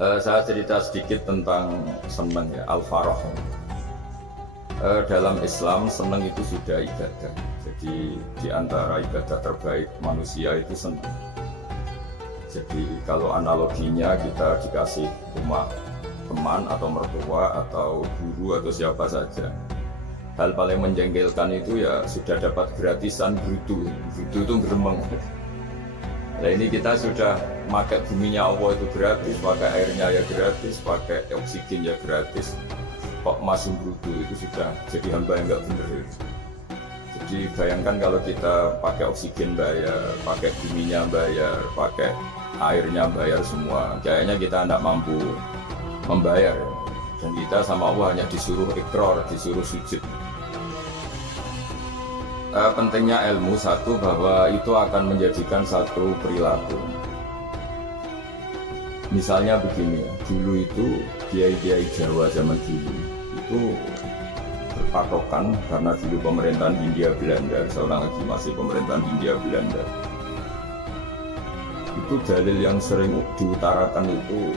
Saya cerita sedikit tentang seneng ya, al-farah. Dalam Islam seneng itu sudah ibadah. Jadi di antara ibadah terbaik manusia itu seneng. Jadi kalau analoginya kita dikasih rumah teman atau mertua atau guru atau siapa saja. Hal paling menjengkelkan itu ya sudah dapat gratisan brutu. Brutu itu gremeng. Nah ini kita sudah pakai buminya Allah itu gratis, pakai airnya ya gratis, pakai oksigen ya gratis. Kok masih brutu itu sudah jadi hamba yang nggak bener. Jadi bayangkan kalau kita pakai oksigen bayar, pakai buminya bayar, pakai airnya bayar semua. Kayaknya kita tidak mampu membayar. Dan kita sama Allah hanya disuruh ikrar, disuruh sujud. Pentingnya ilmu satu bahwa itu akan menjadikan satu perilaku. Misalnya begini ya, dulu itu kiai-kiai Jawa zaman dulu itu berpatokan karena dulu pemerintahan Hindia Belanda, seorang lagi masih pemerintahan Hindia Belanda. Itu dalil yang sering diutarakan itu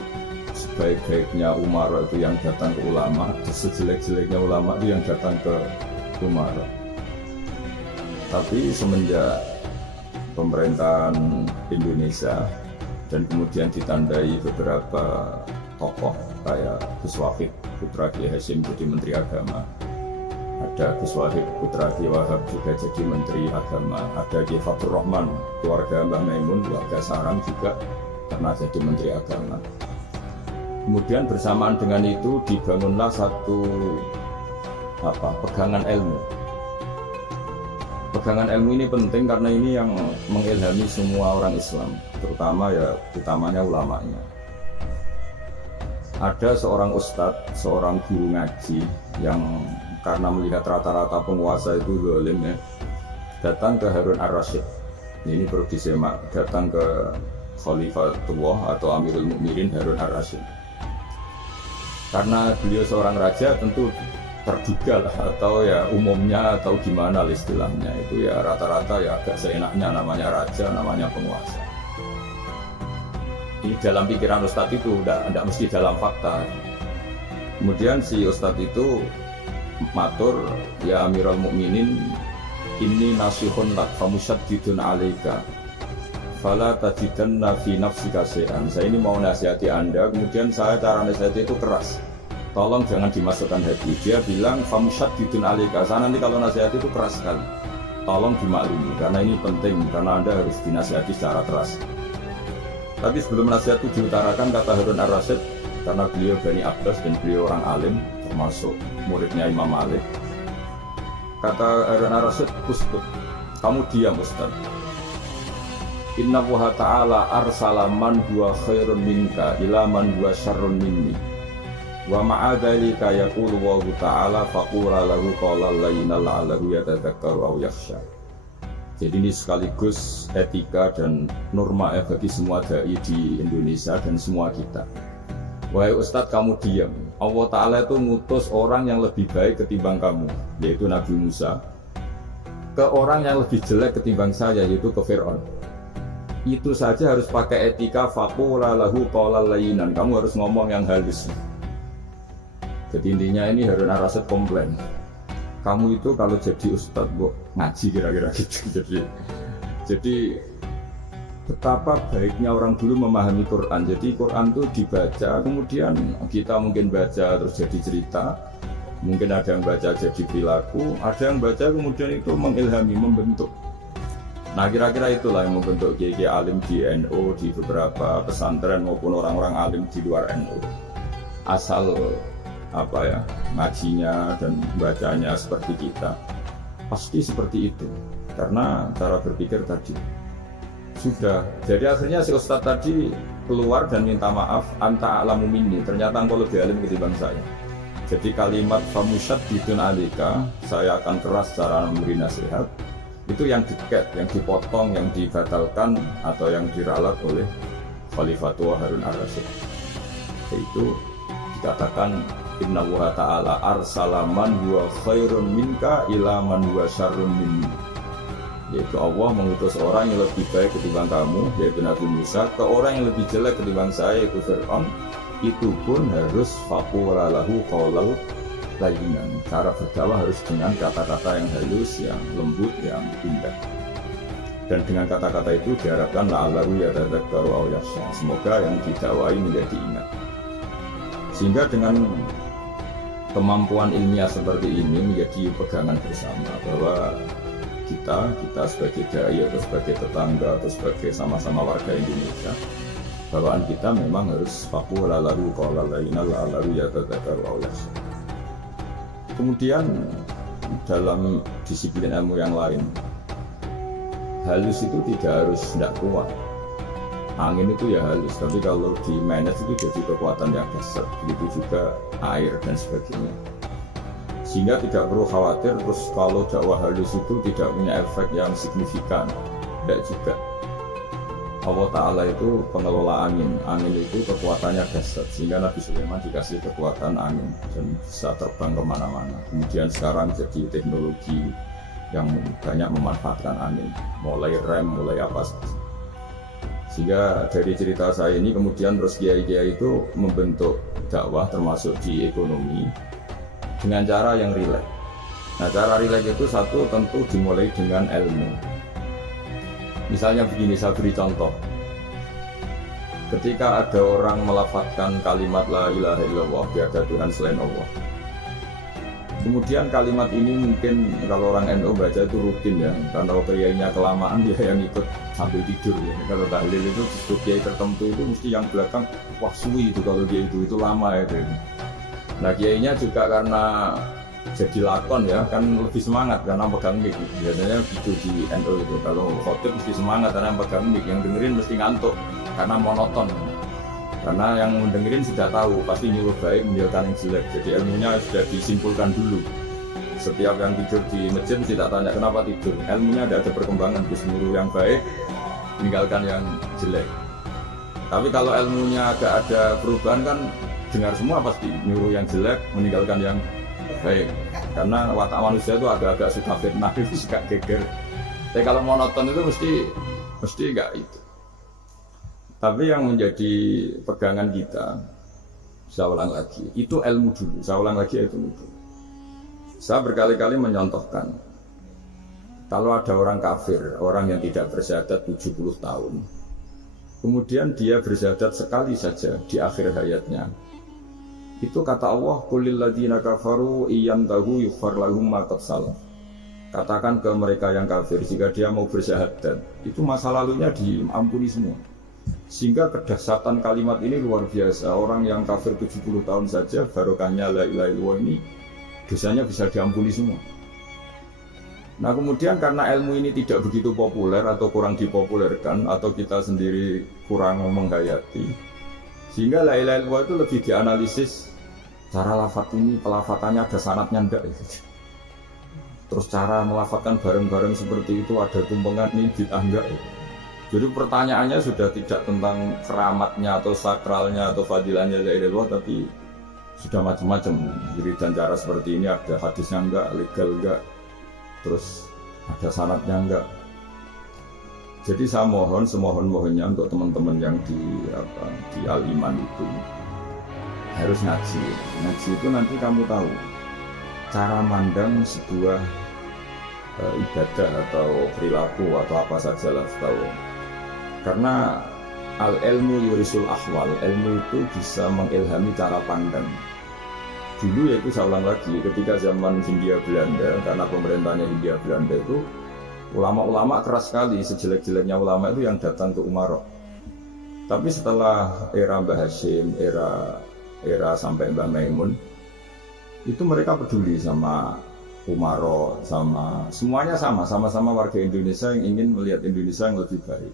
sebaik-baiknya umara itu yang datang ke ulama, sejelek-jeleknya ulama itu yang datang ke umara. Tapi semenjak pemerintahan Indonesia dan kemudian ditandai beberapa tokoh kayak Gus Wahid putra Kiai Hasyim jadi Menteri Agama, ada Gus Wahid putra Kiai Wahab juga jadi Menteri Agama, ada Kiai Fathur Rahman keluarga Mbah Maimun keluarga Sarang juga pernah jadi Menteri Agama. Kemudian bersamaan dengan itu dibangunlah satu pegangan ilmu. Pegangan ilmu ini penting karena ini yang mengilhami semua orang Islam, terutama ya utamanya ulamanya. Ada seorang ustadz, seorang guru ngaji yang karena melihat rata-rata penguasa itu zalim ya, datang ke Harun ar-Rasyid. Ini perlu disemak, datang ke Khalifatullah atau Amirul Mukminin Harun ar-Rasyid. Karena beliau seorang raja tentu terduga lah atau ya umumnya atau gimana istilahnya itu ya rata-rata ya agak seenaknya namanya raja, namanya penguasa. Ini dalam pikiran Ustadz itu tidak mesti dalam fakta. Kemudian si Ustadz itu matur, ya Amirul Mukminin, ini nasihun lak famusyaddidun alaika fala tajidanna fi nafsika syai'an. Saya ini mau nasihati Anda, kemudian saya cara nasihati itu keras. Tolong jangan dimasukkan hati. Dia bilang famusyaddidun alaika. Saya nanti kalau nasihati itu keras sekali. Tolong dimaklumi karena ini penting karena Anda harus dinasihati secara keras. Tapi sebelum nasihat itu diutarakan kata Harun ar-Rasyid, karena beliau Bani Abbas dan beliau orang alim termasuk muridnya Imam Malik. Kata Harun ar-Rasyid, "Uskut, kamu diam Ustaz. Inna Allaha ta'ala arsala man huwa khairun minka ila man huwa syarrun minni. Wa ma'adhalika yaqulu wa ta'ala faqula lahu qawlan layyinan la'allahu yatadzakkaru aw yakhsha." Jadi ini sekaligus etika dan norma ya bagi semua dai di Indonesia dan semua kita. Wahai Ustadz, kamu diam. Allah Ta'ala itu ngutus orang yang lebih baik ketimbang kamu, yaitu Nabi Musa, ke orang yang lebih jelek ketimbang saya, yaitu ke Fir'aun. Itu saja harus pakai etika faqula lahu qawlan layyinan. Kamu harus ngomong yang halus. Jadi intinya ini Harun ar-Rasyid komplain. Kamu itu kalau jadi ustadz ngaji kira-kira gitu. Jadi betapa baiknya orang dulu memahami Quran. Jadi Quran itu dibaca, kemudian kita mungkin baca terus jadi cerita, mungkin ada yang baca jadi perilaku, ada yang baca kemudian itu mengilhami, membentuk. Nah kira-kira itulah yang membentuk kiai alim di NU, di beberapa pesantren maupun orang-orang alim di luar NU. Asal ngajinya dan bacanya seperti kita, pasti seperti itu karena cara berpikir tadi sudah. Jadi akhirnya si Ustadz tadi keluar dan minta maaf, anta a'lamu minni, ternyata engkau lebih alim ketimbang saya. Jadi kalimat famusyaddidun alika, saya akan keras cara memberi nasihat, itu yang diket, yang dipotong, yang dibatalkan atau yang diralat oleh Khalifatullah Harun ar-Rasyid. Itu dikatakan Inna Allaha ta'ala arsala man huwa khairun minka ila man huwa syarrun minni. Yaitu Allah mengutus orang yang lebih baik ketimbang kamu, yaitu Nabi Musa, ke orang yang lebih jelek ketimbang saya, yaitu Fir'aun, itu pun harus faqula lahu qawlan layyinan. Cara berdakwah harus dengan kata-kata yang halus, yang lembut, yang indah. Dan dengan kata-kata itu diharapkan la'allahu yatadzakkaru aw yakhsha. Semoga yang didakwai menjadi ingat. Sehingga dengan kemampuan ilmiah seperti ini menjadi pegangan bersama bahwa kita sebagai dai atau sebagai tetangga atau sebagai sama-sama warga Indonesia, bawaan kita memang harus faqula lahu qawlan layyinan la'allahu yatadzakkaru aw yakhsha. Kemudian dalam disiplin ilmu yang lain, halus itu tidak kuat. Angin itu ya halus, tapi kalau di manage itu jadi kekuatan yang besar. Begitu juga air dan sebagainya. Sehingga tidak perlu khawatir terus kalau dakwah halus itu tidak punya efek yang signifikan. Tidak juga. Allah Ta'ala itu pengelola angin. Angin itu kekuatannya besar. Sehingga Nabi Sulaiman dikasih kekuatan angin dan bisa terbang kemana-mana. Kemudian sekarang jadi teknologi yang banyak memanfaatkan angin, mulai rem, mulai apa saja. Sehingga dari cerita saya ini kemudian terus kiai-kiai itu membentuk dakwah termasuk di ekonomi dengan cara yang rileks. Nah, cara rileks itu satu tentu dimulai dengan ilmu. Misalnya begini, saya beri contoh. Ketika ada orang melafadzkan kalimat la ilaha illallah, tiada Tuhan selain Allah. Kemudian kalimat ini mungkin kalau orang NU baca itu rutin ya, karena kiainya kelamaan dia yang ikut sambil tidur ya. Kalau tahlil itu disebut kiai tertentu itu mesti yang belakang wah suwi itu kalau dia itu lama ya. Nah kiainya juga karena jadi lakon ya kan lebih semangat karena pegang mic. Biasanya gitu di NU itu kalau khotib mesti semangat karena pegang mic, yang dengerin mesti ngantuk karena monoton. Karena yang mendengerin sudah tahu, pasti nyuruh baik meninggalkan yang jelek. Jadi ilmunya sudah disimpulkan dulu. Setiap yang tidur di masjid tidak tanya kenapa tidur. Ilmunya ada perkembangan, terus nyuruh yang baik, meninggalkan yang jelek. Tapi kalau ilmunya agak ada perubahan kan dengar semua pasti nyuruh yang jelek, meninggalkan yang baik. Karena watak manusia itu agak-agak suka fitnah, itu suka geger. Tapi kalau monoton itu mesti enggak itu. Tapi yang menjadi pegangan kita, saya ulang lagi, itu ilmu dulu. Saya ulang lagi itu dulu. Saya berkali-kali menyontohkan, kalau ada orang kafir, orang yang tidak bersyahadat 70 tahun, kemudian dia bersyahadat sekali saja di akhir hayatnya, itu kata Allah, qulil ladzina kafaru iyantahu yughfar lahum ma qad salaf. Katakan ke mereka yang kafir, jika dia mau bersyahadat, itu masa lalunya diampuni semua. Sehingga kedahsyatan kalimat ini luar biasa. Orang yang kafir 70 tahun saja barokahnya la ilaha illallah ini dosanya bisa diampuni semua. Nah kemudian karena ilmu ini tidak begitu populer atau kurang dipopulerkan atau kita sendiri kurang menghayati, sehingga la ilaha illallah itu lebih dianalisis cara lafaz ini, pelafatannya ada sanadnya enggak terus cara melafazkan bareng-bareng seperti itu ada tumpengan ini bid'ah enggak. Jadi pertanyaannya sudah tidak tentang keramatnya atau sakralnya atau fadilahnya la ilaha illallah, tapi sudah macam-macam. Jadi dan cara seperti ini ada hadisnya enggak, legal enggak, terus ada sanadnya enggak. Jadi saya mohon semohon-mohonnya untuk teman-teman yang di Al-Iman itu harus ngaji. Ngaji itu nanti kamu tahu cara mandang sebuah ibadah atau perilaku atau apa saja lah tahu. Karena al-ilmu yurisul ahwal, ilmu itu bisa mengilhami cara pandang. Dulu yaitu saya ulang lagi, ketika zaman Hindia Belanda, karena pemerintahnya Hindia Belanda itu ulama-ulama keras sekali, sejelek-jeleknya ulama itu yang datang ke Umarok. Tapi setelah era Mbah Hashim, era sampai Mbah Maimun, itu mereka peduli sama Umarok, sama semuanya sama-sama warga Indonesia yang ingin melihat Indonesia yang lebih baik.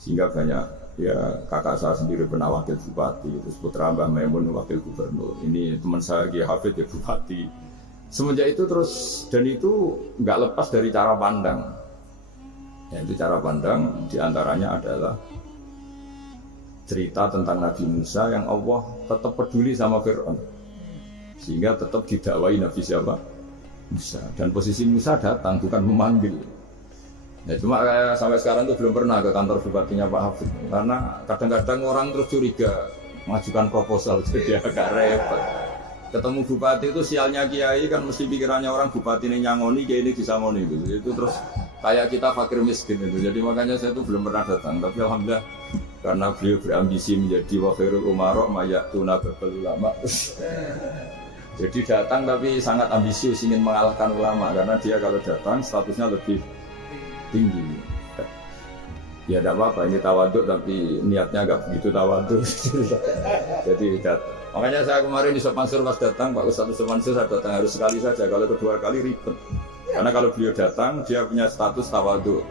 Sehingga banyak ya kakak saya sendiri pernah wakil bupati, terus putra Mbah Maimun wakil gubernur. Ini teman saya Ki Hafid ya bupati. Semenjak itu terus, dan itu nggak lepas dari cara pandang. Ya, itu cara pandang diantaranya adalah cerita tentang Nabi Musa yang Allah tetap peduli sama Fir'aun, sehingga tetap didakwai Nabi siapa? Musa. Dan posisi Musa datang bukan memanggil. Ya, cuma kayak sampai sekarang tuh belum pernah ke kantor bupatinya Pak Hafid, karena kadang-kadang orang terus curiga mengajukan proposal jadi agak repot. Ketemu bupati itu sialnya kiai kan mesti pikirannya orang bupati ini nyangoni, kiai ini disangoni gitu. Itu terus kayak kita fakir miskin itu. Jadi makanya saya itu belum pernah datang. Tapi alhamdulillah karena beliau berambisi menjadi wakhirul umarok mayatuna babal ulama. Jadi datang tapi sangat ambisius ingin mengalahkan ulama karena dia kalau datang statusnya lebih tinggi. Ya tidak apa-apa ini tawaduk tapi niatnya agak begitu tawaduk. Jadi datang. Makanya saya kemarin di Sopan Sur pas datang, Pak Ustadz Sopan Sur saya datang harus sekali saja, kalau kedua kali ribet. Karena kalau beliau datang, dia punya status tawaduk.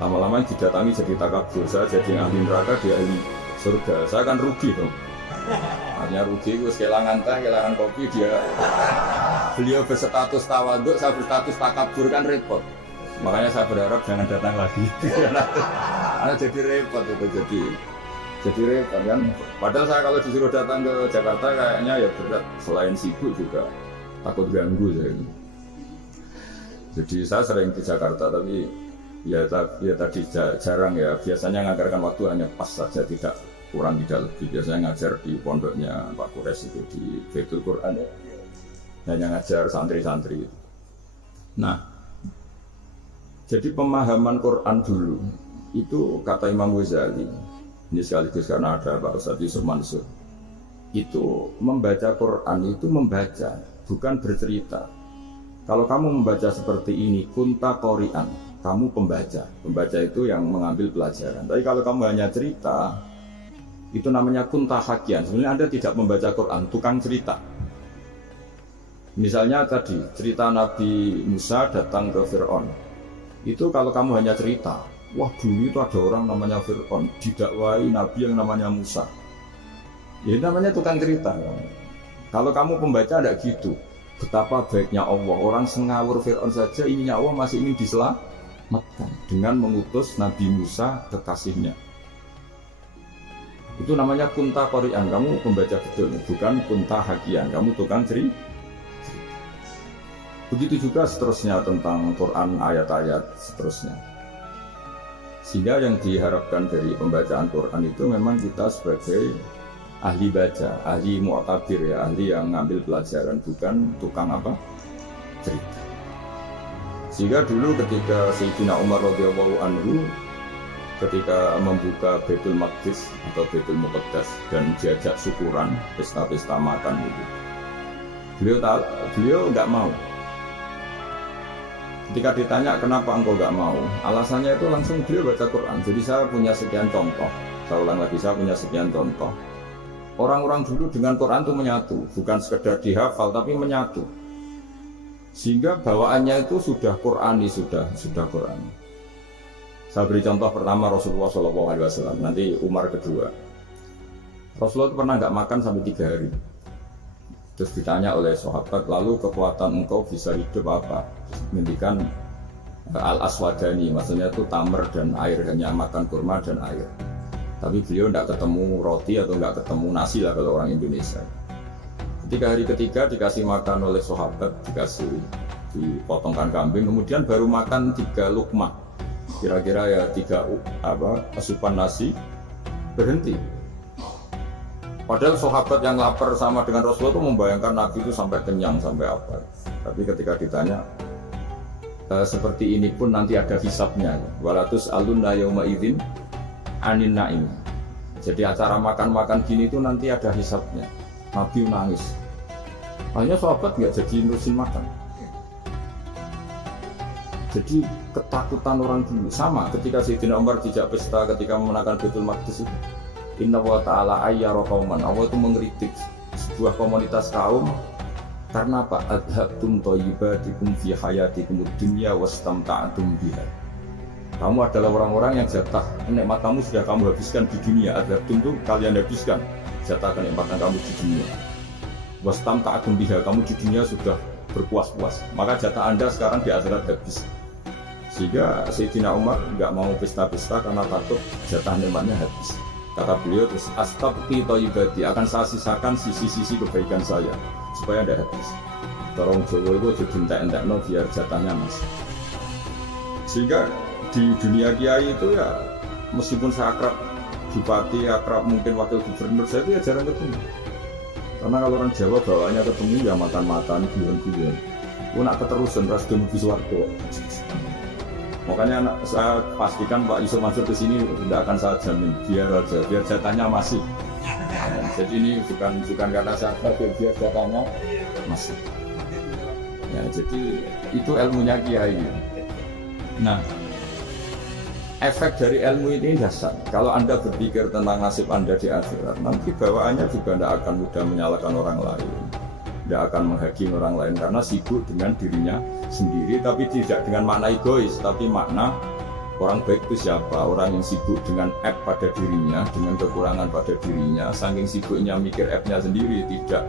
Lama-lama didatangi jadi takabur, saya jadi ahli neraka, dia ahli surga. Saya kan rugi dong. Hanya rugi, gue kehilangan teh, kehilangan kopi, beliau berstatus tawaduk, saya berstatus takabur kan repot. Makanya saya berharap jangan datang lagi. Karena jadi repot itu jadi repot kan. Padahal saya kalau disuruh datang ke Jakarta kayaknya ya berat. Selain sibuk juga takut ganggu saya. Jadi saya sering di Jakarta tapi ya tadi jarang ya. Biasanya nganggarkan waktu hanya pas saja, tidak kurang tidak lebih. Biasanya ngajar di pondoknya Pak Kures itu di Baitul Quran ya. Hanya ngajar santri-santri. Nah, jadi pemahaman Quran dulu itu kata Imam Ghazali. Ini sekaligus karena ada Pak Ustadz Yusuf Mansur. Itu membaca Quran itu membaca, bukan bercerita. Kalau kamu membaca seperti ini, kunta qori'an, kamu pembaca. Pembaca itu yang mengambil pelajaran. Tapi kalau kamu hanya cerita, itu namanya kunta hakian. Sebenarnya Anda tidak membaca Quran, tukang cerita. Misalnya tadi, cerita Nabi Musa datang ke Fir'aun. Itu kalau kamu hanya cerita, wah dulu itu ada orang namanya Fir'aun didakwai Nabi yang namanya Musa. Ya namanya tukang cerita. Kalau kamu pembaca tidak gitu. Betapa baiknya Allah, orang sengawur Fir'aun saja ininya Allah masih ingin diselamatkan dengan mengutus Nabi Musa kekasihnya. Itu namanya kunta qori'an, kamu pembaca betul, bukan kunta hakian, kamu tukang cerita. Begitu juga seterusnya tentang Quran, ayat-ayat seterusnya. Sehingga yang diharapkan dari pembacaan Quran itu memang kita sebagai ahli baca, ahli mu'tabir ya, ahli yang ngambil pelajaran, bukan tukang apa? Cerita. Sehingga dulu ketika Sayyidina Umar radhiyallahu anhu ketika membuka Baitul Maqdis atau Baitul Muqaddas dan diajak syukuran, pesta-pesta makan itu. Beliau nggak mau. Ketika ditanya kenapa engkau nggak mau, alasannya itu langsung beliau baca Quran. Jadi saya punya sekian contoh. Saya ulang lagi, saya punya sekian contoh. Orang-orang dulu dengan Quran itu menyatu, bukan sekedar dihafal tapi menyatu. Sehingga bawaannya itu sudah Qurani, sudah Qurani. Saya beri contoh pertama Rasulullah SAW, nanti Umar kedua. Rasulullah itu pernah nggak makan sampai 3 hari. Terus ditanya oleh sahabat, lalu kekuatan engkau bisa hidup apa? Mendikan al-aswadani, maksudnya itu tamar dan air, hanya makan kurma dan air. Tapi beliau tidak ketemu roti atau nggak ketemu nasi lah kalau orang Indonesia. Ketika hari ketiga dikasih makan oleh sahabat, dipotongkan kambing, kemudian baru makan 3 lukmah, kira-kira ya 3 asupan nasi, berhenti. Padahal sahabat yang lapar sama dengan Rasulullah itu membayangkan Nabi itu sampai kenyang, sampai apa. Tapi ketika ditanya, seperti ini pun nanti ada hisabnya. Walatus alunna yauma idzin anin naim. Jadi acara makan-makan gini itu nanti ada hisabnya. Nabi nangis. Hanya sahabat nggak jadi nerusin makan. Jadi ketakutan orang dulu sama ketika Sayyidina Umar dijak pesta ketika memenangkan Baitul Maqdis itu. Inna wa ta'ala ayyara qauman, Allah itu mengkritik sebuah komunitas kaum karena apa? Adhabtum thayyibatikum fi hayatikum dunya wastamta'tum biha. Kamu adalah orang-orang yang jatah nikmat kamu sudah kamu habiskan di dunia. Adhabtum itu kalian habiskan jatah kenikmatan kamu di dunia. Wastamta'tum biha, kamu di dunia sudah berpuas-puas. Maka jatah Anda sekarang di akhirat habis. Sehingga Sayyidina Umar nggak mau pesta-pesta karena takut jatah nikmatnya habis. Kata beliau terus, astabqi thayyibati, akan saya sisakan sisi-sisi kebaikan saya supaya tidak habis. Tolong Jawa itu jadi entek-entekno biar jatahnya mas. Sehingga di dunia kiai itu ya meskipun saya akrab bupati, akrab mungkin wakil gubernur, saya itu ya jarang ketemu. Karena kalau orang Jawa bawaannya ketemu ya makan-makan, guyon-guyon. Aku nak keterusan ras demi Biswarto. Makanya saya pastikan Pak Yusuf Mansur ke sini tidak akan saya jamin, biar jatahnya masih. Jadi ini bukan karena saya biar jatahnya masih. Ya, jadi itu ilmunya Kiai. Nah, efek dari ilmu ini dasar. Kalau Anda berpikir tentang nasib Anda di akhirat, nanti bawaannya juga tidak akan mudah menyalahkan orang lain, tidak akan menghakimi orang lain karena sibuk dengan dirinya sendiri, tapi tidak dengan makna egois, tapi makna orang baik itu siapa? Orang yang sibuk dengan app pada dirinya, dengan kekurangan pada dirinya, saking sibuknya mikir app-nya sendiri, tidak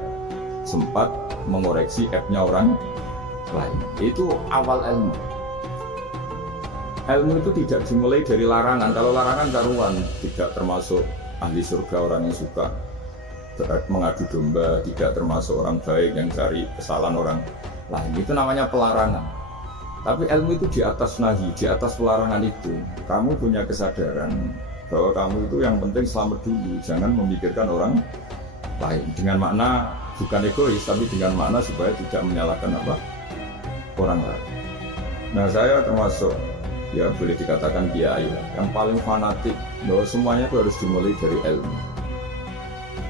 sempat mengoreksi app-nya orang lain. Itu awal ilmu. Ilmu itu tidak dimulai dari larangan. Kalau larangan karuan, tidak termasuk ahli surga orang yang suka mengadu domba, tidak termasuk orang baik yang cari kesalahan orang lain. Itu namanya pelarangan. Tapi ilmu itu di atas nahi, di atas pelarangan itu. Kamu punya kesadaran bahwa kamu itu yang penting selamat dulu, jangan memikirkan orang lain. Dengan makna bukan egois, tapi dengan makna supaya tidak menyalahkan orang lain. Nah, saya termasuk ya boleh dikatakan kiai yang paling fanatik bahwa semuanya itu harus dimulai dari ilmu.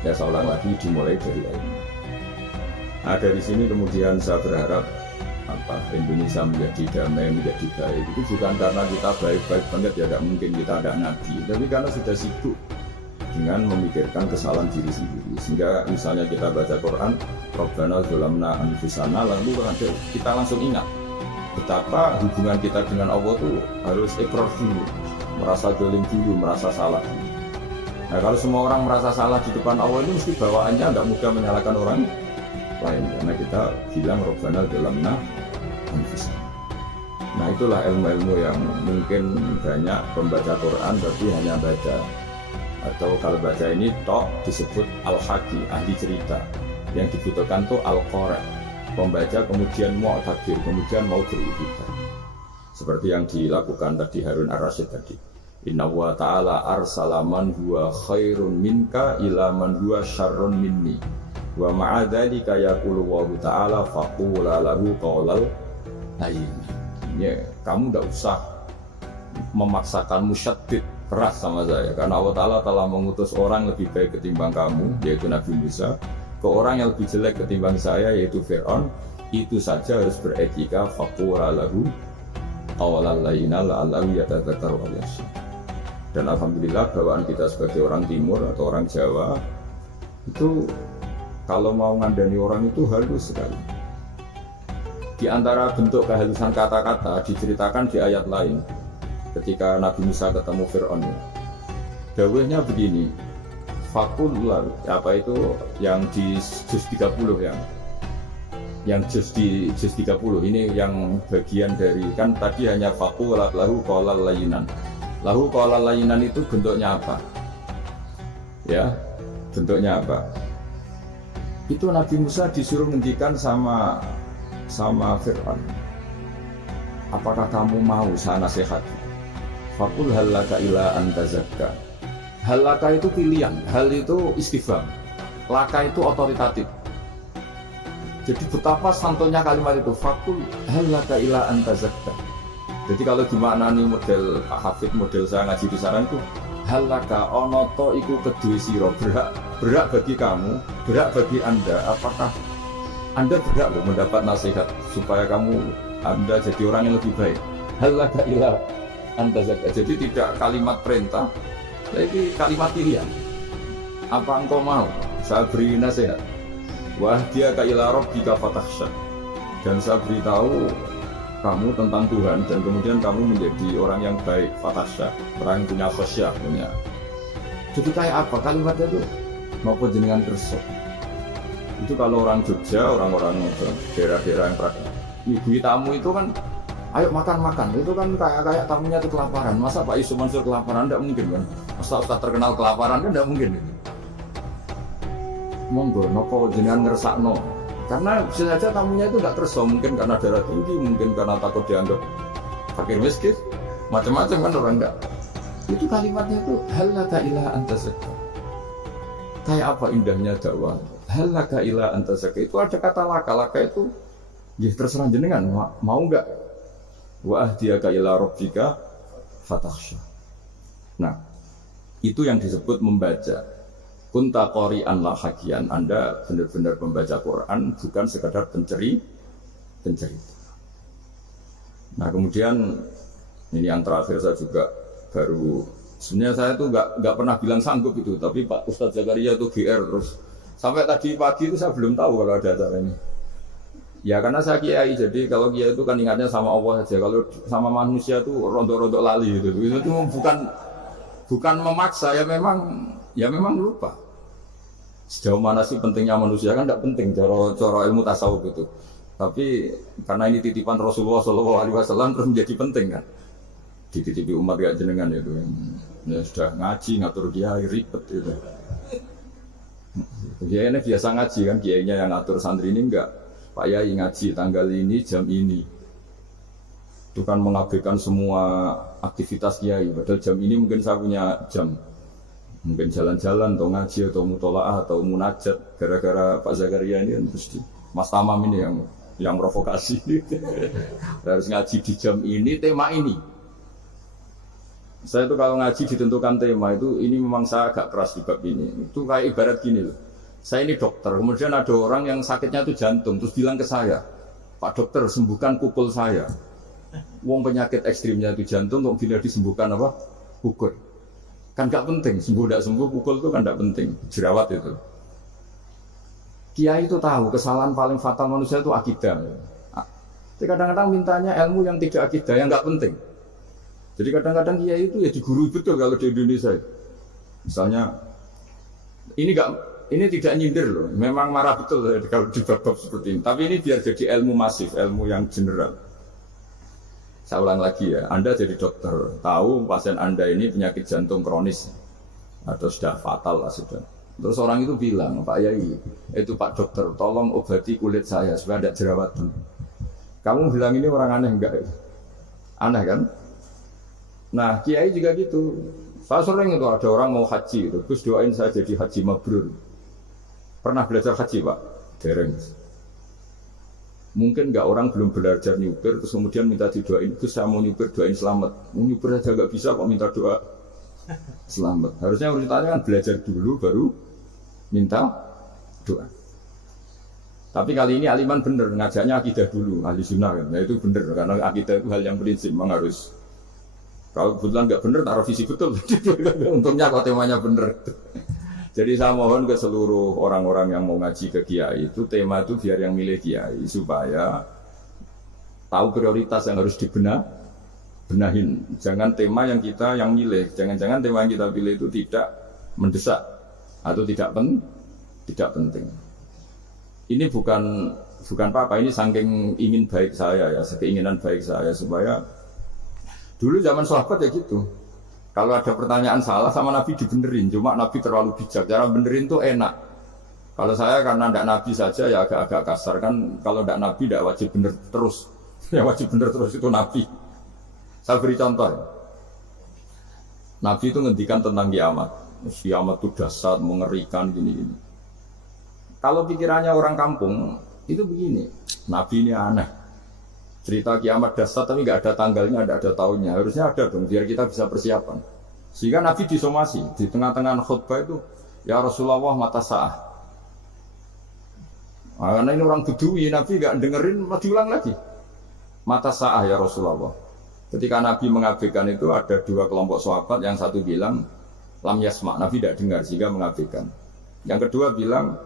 Ya saya ulang lagi, dimulai dari ilmu. Nah, dari sini kemudian saya berharap Indonesia menjadi damai, menjadi baik. Itu bukan karena kita baik-baik banget, ya tidak mungkin kita ada nabi, tapi karena sudah sibuk dengan memikirkan kesalahan diri sendiri. Sehingga misalnya kita baca Quran, Rabbana dzalamna anfusana, lalu kita langsung ingat betapa hubungan kita dengan Allah itu harus ikrar dulu, merasa zalim dulu, merasa salah dulu. Nah, kalau semua orang merasa salah di depan Allah itu mesti bawaannya tidak mudah menyalahkan orang lain, karena kita bilang Rabbana dzalamna anfusana. Nah, itulah ilmu-ilmu yang mungkin banyak pembaca Quran tapi hanya baca, atau kalau baca ini tok disebut al-haqi, ahli cerita. Yang dibutuhkan tuh al-qari, pembaca kemudian mu'tabir, kemudian mau beriktibar. Seperti yang dilakukan tadi Harun ar-Rasyid tadi. Inna wa ta'ala arsala man huwa khairun minka ila man huwa syarrun minni. Wa ma'adzalika yaqulu wa ta'ala faqula lahu qawlal layyin. Ya, kamu tidak usah memaksakan musyaddid keras sama saya, karena Allah Ta'ala telah mengutus orang lebih baik ketimbang kamu, yaitu Nabi Musa, ke orang yang lebih jelek ketimbang saya, yaitu Fir'aun. Itu saja harus beretika faqura lahu qawlan layyina la'allahu yatadzakkaru aw yakhsha. Dan alhamdulillah bawaan kita sebagai orang timur atau orang Jawa itu kalau mau ngandani orang itu halus sekali. Di antara bentuk kehalusan kata-kata diceritakan di ayat lain ketika Nabi Musa ketemu Fir'aun. Dawuhnya begini, fakul apa itu yang di juz 30 yang juz 30 ini yang bagian dari, kan tadi hanya fakul lahu qawlal layyinan. Lahu qawlal layyinan itu bentuknya apa? Ya, bentuknya apa? Itu Nabi Musa disuruh ngendikan sama Fir'aun. Apakah kamu mau saya nasihati? Fakul halaka ila antazakka. Halaka itu pilihan, hal itu istifham, laka itu otoritatif. Jadi betapa santunnya kalimat itu, fakul halaka ila antazakka. Jadi kalau dimaknani model Pak Hafid, model saya ngaji di sana itu, halaka onoto iku kedue siro, berak bagi kamu, berak bagi Anda. Apakah Anda berak loh mendapat nasihat supaya Anda jadi orang yang lebih baik? Halaka ila antazakka. Jadi tidak kalimat perintah, tapi kalimat pilihan. Apa engkau mau saya beri nasihat? Wah dia ka ila rabbika fatakhsha. Dan saya beritahu kamu tentang Tuhan dan kemudian kamu menjadi orang yang baik, fatakhsha, orang yang punya khasyah, punya. Jadi kayak apa kalimatnya itu? Maupun jenengan kerso. Itu kalau orang Jogja, orang-orang daerah-daerah yang praktik. Ibu tamu itu kan ayo makan-makan, itu kan kayak tamunya itu kelaparan. Masa Pak Yusuf Mansur kelaparan? Tidak mungkin kan. Masa Ustaz terkenal kelaparan kan tidak mungkin gitu. Monggo, nopo jenengan ngersakno. Karena bisa saja tamunya itu tidak kerso, mungkin karena darah tinggi, mungkin karena takut dianggap fakir miskin, macam-macam kan orang enggak. Itu kalimatnya itu halaka ila anta zakka. Kayak apa indahnya dakwah. Halaka ila anta zakka. Itu ada kata laka itu ya terserah jenengan mau enggak. Wa ahdiyaka ila rabbika fatakhsha. Nah, itu yang disebut membaca. Kunta qari'an la hakian. Anda benar-benar membaca Quran, bukan sekadar pencerita. Nah, kemudian ini yang terakhir saya juga baru, sebenarnya saya tuh nggak pernah bilang sanggup itu, tapi Pak Ustadz Zakaria itu GR terus. Sampai tadi pagi itu saya belum tahu kalau ada acara ini. Ya karena saya kiai, jadi kalau kiai itu kan ingatnya sama Allah saja. Kalau sama manusia itu rontok-rontok lali gitu. Itu bukan memaksa, ya memang lupa. Sejauh mana sih pentingnya manusia kan tidak penting cara ilmu tasawuf itu. Tapi karena ini titipan Rasulullah SAW terus menjadi penting kan. Dititipi umat gak jenengan itu. Ya sudah ngaji ngatur kiai ribet itu. Kiai ini biasa ngaji kan, kiainya yang ngatur santri ini enggak. Pak Yai ngaji tanggal ini jam ini. Itu kan mengabaikan semua aktivitas kiai. Padahal jam ini mungkin saya punya jam. Mungkin jalan-jalan atau ngaji atau mutolaah atau munajat. Gara-gara Pak Zakaria ini terus Mas Tamam ini yang provokasi. Harus ngaji di jam ini, tema ini. Saya itu kalau ngaji ditentukan tema itu, ini memang saya agak keras di bab ini. Itu kayak ibarat gini loh. Saya ini dokter, kemudian ada orang yang sakitnya itu jantung, terus bilang ke saya, Pak dokter sembuhkan pukul saya. Wong penyakit ekstrimnya itu jantung, kok bila disembuhkan apa? Pukul. Kan gak penting, sembuh tidak sembuh, pukul itu kan gak penting, jerawat itu. Kiai itu tahu kesalahan paling fatal manusia itu akidah. Jadi kadang-kadang mintanya ilmu yang tidak akidah, yang gak penting. Jadi kadang-kadang kiai itu ya digurui betul kalau di Indonesia. Misalnya, ini tidak nyindir loh, memang marah betul kalau di bab-bab seperti ini. Tapi ini biar jadi ilmu masif, ilmu yang general. Saya ulang lagi ya, Anda jadi dokter, tahu pasien Anda ini penyakit jantung kronis atau sudah fatal lah sudah. Terus orang itu bilang, Pak Yai, itu Pak dokter, tolong obati kulit saya supaya tidak jerawatan. Kamu bilang ini orang aneh enggak? Aneh kan? Nah, kiai juga gitu. Saya sering itu ada orang mau haji, gitu. Terus doain saya jadi haji mabrur. Pernah belajar haji Pak? Dereng. Mungkin enggak orang belum belajar nyupir, terus kemudian minta didoain, Gus saya mau nyupir, doain selamat. Mau nyupir aja enggak bisa kok minta doa selamat. Harusnya urutannya kan belajar dulu baru minta doa. Tapi kali ini aliman bener, ngajaknya akidah dulu, ahli sunnah kan. Nah itu bener, karena akidah itu hal yang prinsip, memang harus. Kalau kebetulan enggak bener, taruh visi betul. Untungnya kalau temanya bener. Jadi saya mohon ke seluruh orang-orang yang mau ngaji ke kiai itu, tema itu biar yang milih kiai supaya tahu prioritas yang harus benahin. Jangan tema yang kita yang milih, jangan-jangan tema yang kita pilih itu tidak mendesak atau tidak penting. Ini bukan apa-apa, ini saking ingin baik saya ya, keinginan baik saya supaya dulu zaman sahabat ya gitu. Kalau ada pertanyaan salah sama Nabi dibenerin, cuma Nabi terlalu bijak. Cara benerin itu enak. Kalau saya karena tidak Nabi saja ya agak-agak kasar kan. Kalau tidak Nabi tidak wajib bener terus. Ya wajib bener terus itu Nabi. Saya beri contoh. Nabi itu ngendikan tentang kiamat. Kiamat itu dahsyat, mengerikan gini-gini. Kalau pikirannya orang kampung itu begini. Nabi ini aneh. Cerita kiamat dahsyat tapi nggak ada tanggalnya, nggak ada tahunnya. Harusnya ada dong, biar kita bisa persiapan. Sehingga Nabi disomasi di tengah-tengah khutbah itu, ya Rasulullah mata sa'ah. Nah, karena ini orang Bedui, Nabi nggak dengerin, diulang lagi. Mata sa'ah ya Rasulullah. Ketika Nabi mengabaikan itu ada dua kelompok sahabat, yang satu bilang lam yasma, Nabi tidak dengar sehingga mengabaikan. Yang kedua bilang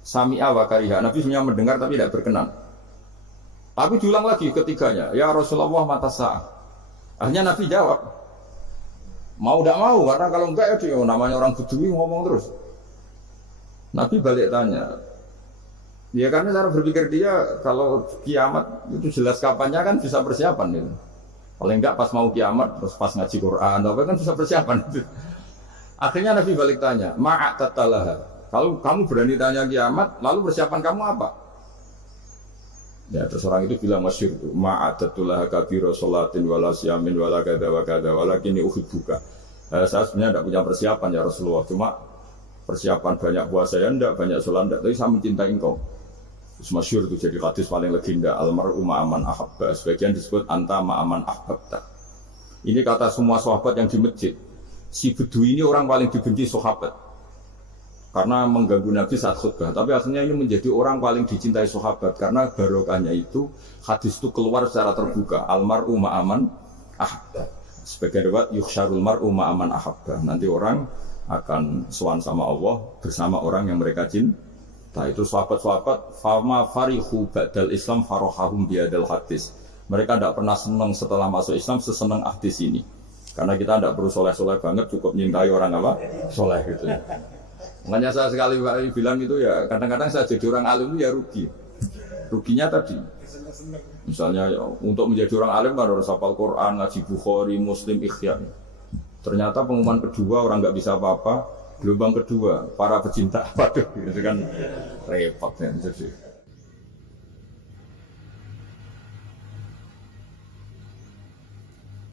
sami'a wa kariha, Nabi sebenarnya mendengar tapi tidak berkenan. Tapi diulang lagi ketiganya, ya Rasulullah mata sa'ah. Akhirnya Nabi jawab, mau tidak mau, karena kalau enggak ya dia namanya orang Bedui ngomong terus. Nabi balik tanya, ya karena cara berpikir dia kalau kiamat itu jelas kapannya kan bisa persiapan gitu. Paling enggak pas mau kiamat, terus pas ngaji Quran, apa kan bisa persiapan itu. Akhirnya Nabi balik tanya, ma'atatalaha. Kalau kamu berani tanya kiamat, lalu persiapan kamu apa? Ya terus orang itu bilang masyhur itu ma'adatullah kabira sholatin wala siyamin wala kada wa kada walakin uhibbuka. Saya sebenarnya tidak punya persiapan ya Rasulullah, cuma persiapan banyak puasa ya enggak, banyak sholat enggak, tapi saya mencintai engkau. Terus masyhur itu jadi hadis paling legenda, almar'u ma'aman ahabba, sebagian disebut anta ma'aman ahbabta. Ini kata semua sahabat yang di masjid. Si Bedui ini orang paling dibenci sahabat karena mengganggu Nabi saat khutbah. Tapi akhirnya ini menjadi orang paling dicintai sahabat karena barokahnya itu hadis itu keluar secara terbuka. Almar'u ma'aman ahabba. Sebagai riwayat yukhsyarul mar'u ma'aman ahabba. Nanti orang akan sowan sama Allah bersama orang yang mereka cinta. Itu sahabat-sahabat fama farihu ba'dal Islam farohahum biadal hadis. Mereka tidak pernah senang setelah masuk Islam sesenang hadis ini. Karena kita tidak perlu soleh-soleh banget, cukup nyintai orang apa? Soleh gitu. Makanya saya sekali bilang itu ya, kadang-kadang saya jadi orang alim itu ya rugi. Ruginya tadi. Misalnya ya, untuk menjadi orang alim kan harus hafal Quran, ngaji Bukhari, Muslim, Ikhya. Ternyata pengumuman kedua orang nggak bisa apa-apa. Gelombang kedua para pecinta, waduh, itu kan repot ya.